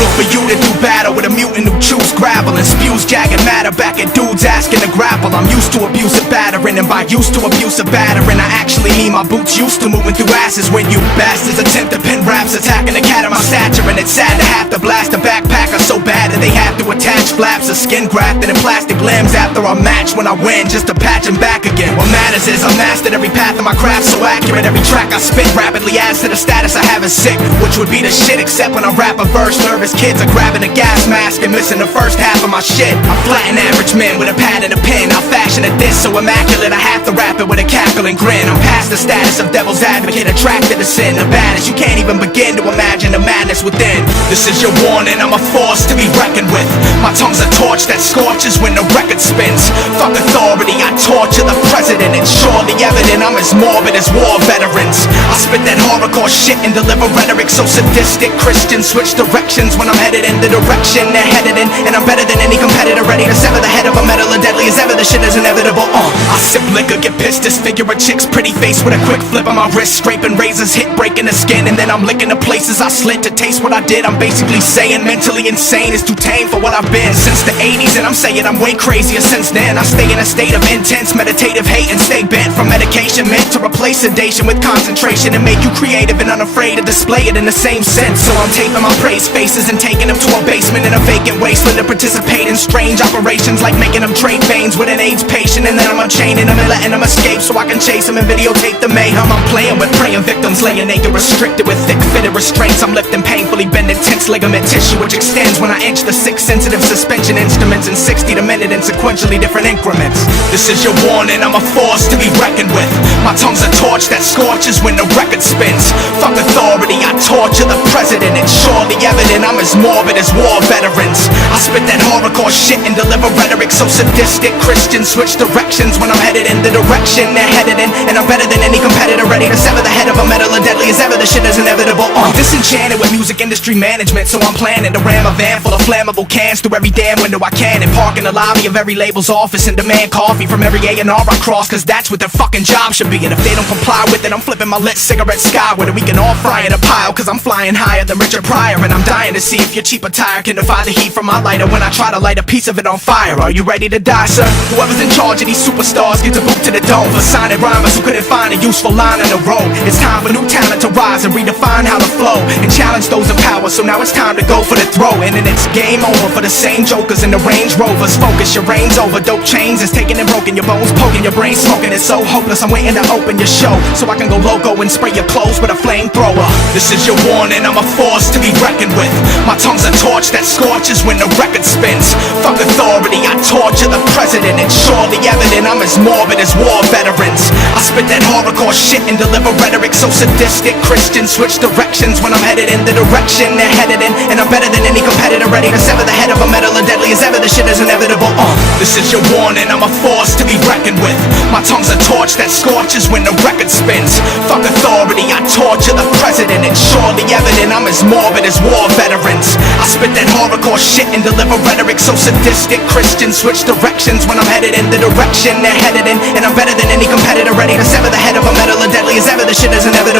brutal for you to do battle with a mutant who chews gravel and spews jagged matter back at dudes asking to grapple. I'm used to abusive battering, and by used to abusive battering I actually mean my boots used to moving through asses when you bastards attempt to pin raps attacking the cat of my stature. And it's sad to have to blast a backpacker so bad that they have to attach flaps of skin grafted and plastic limbs after I match when I win just to patch them back again. What matters is I mastered every path of my craft so accurate. Every track I spit rapidly adds to the status I have as sick, which would be the shit except when I rap a verse. Nervous kids are grabbing a gas mask and missing the first half of my shit. I flatten average men with a pad and a pen. I'll fashion a diss so immaculate I have to rap it with a cackling grin. I'm past the status of devil's advocate, attracted to sin. The baddest, you can't even begin to imagine the madness within. This is your warning, I'm a force to be reckoned with. My tongue's a torch that scorches when the record spins. Fuck authority, I torture the president. It's surely evident I'm as morbid as war veterans. I spit that horrorcore shit and deliver rhetoric so sadistic. Christians switch directions when I'm headed in the direction they're headed in, and I'm better than any competitor, ready to sever the head of a metal or deadly as ever. The shit is inevitable. I sip liquor, get pissed, disfigure a chick's pretty face with a quick flip on my wrist, scraping razors, hit breaking the skin, and then I'm licking the places I slit to taste what I did. I'm basically saying mentally insane is too tame for what I've been since the 80s, and I'm saying I'm way crazier since then. I stay in a state of intense meditative hate and stay bent from medication meant to replace sedation with concentration and make you creative and unafraid to display it in the same sense. So I'm taping my praise faces and taking them to a basement in a vacant wasteland to participate in strange operations like making them trade veins with an AIDS patient, and then I'm unchaining them and letting them escape so I can chase them and videotape the mayhem. I'm playing with praying victims, laying naked, restricted with thick fitted restraints. I'm lifting painfully bending tense ligament tissue which extends when I inch the 6 sensitive suspension instruments in 60 a minute in sequentially different increments. This is your warning, I'm a force to be reckoned with. My tongue's a torch that scorches when the record spins. Fuck authority, I torture the president. It's surely evident I'm as morbid as war veterans. I spit that horrorcore shit and deliver rhetoric so sadistic. Christians switch directions when I'm headed in the direction they're headed in, and I'm better than any competitor, ready to sever the head of a metal or deadly as ever. The shit is inevitable. I'm disenchanted with music industry management, so I'm planning to ram a van full of flammable cans through every damn window I can and park in the lobby of every label's office and demand coffee from every A&R I cross, cause that's what their fucking job should be. And if they don't comply with it, I'm flipping my lit cigarette skyward and we can all fry in a pile, cause I'm flying higher than Richard Pryor. And I'm dying to see if your cheap attire can defy the heat from my lighter when I try to light a piece of it on fire. Are you ready to die, sir? Whoever's in charge of these superstars gets a boot to the dome for signing rhymers who couldn't find a useful line in the road. It's time for new talent to rise and redefine how to flow and challenge those in power. So now it's time to go for the throw, and then it's game over for the same jokers in the Range Rovers. Focus, your reign's over. Dope chains is taking and broken, your bones poking, your brain smoking. It's so hopeless, I'm waiting to open your show so I can go loco and spray your clothes with a flamethrower. This is your warning, I'm a force to be reckoned with. My tongue's a torch that scorches when the record spins. Fuck authority, I torture the president. It's surely evident I'm as morbid as war veterans. I spit that horrorcore shit and deliver rhetoric so sadistic. Christians switch directions when I'm headed in the direction they're headed in, and I'm better than any competitor, ready to sever the head of a metal or deadly as ever. The shit is inevitable. This is your warning, I'm a force to be reckoned with. My tongue's a torch that scorches when the record spins. Fuck authority, I torture the president. It's surely evident I'm as morbid as war veterans. I spit that horrorcore shit and deliver rhetoric so sadistic. Christians switch directions when I'm headed in the direction they're headed in, and I'm better than any competitor, ready to sever the head of a metal or deadly as ever. The shit is inevitable.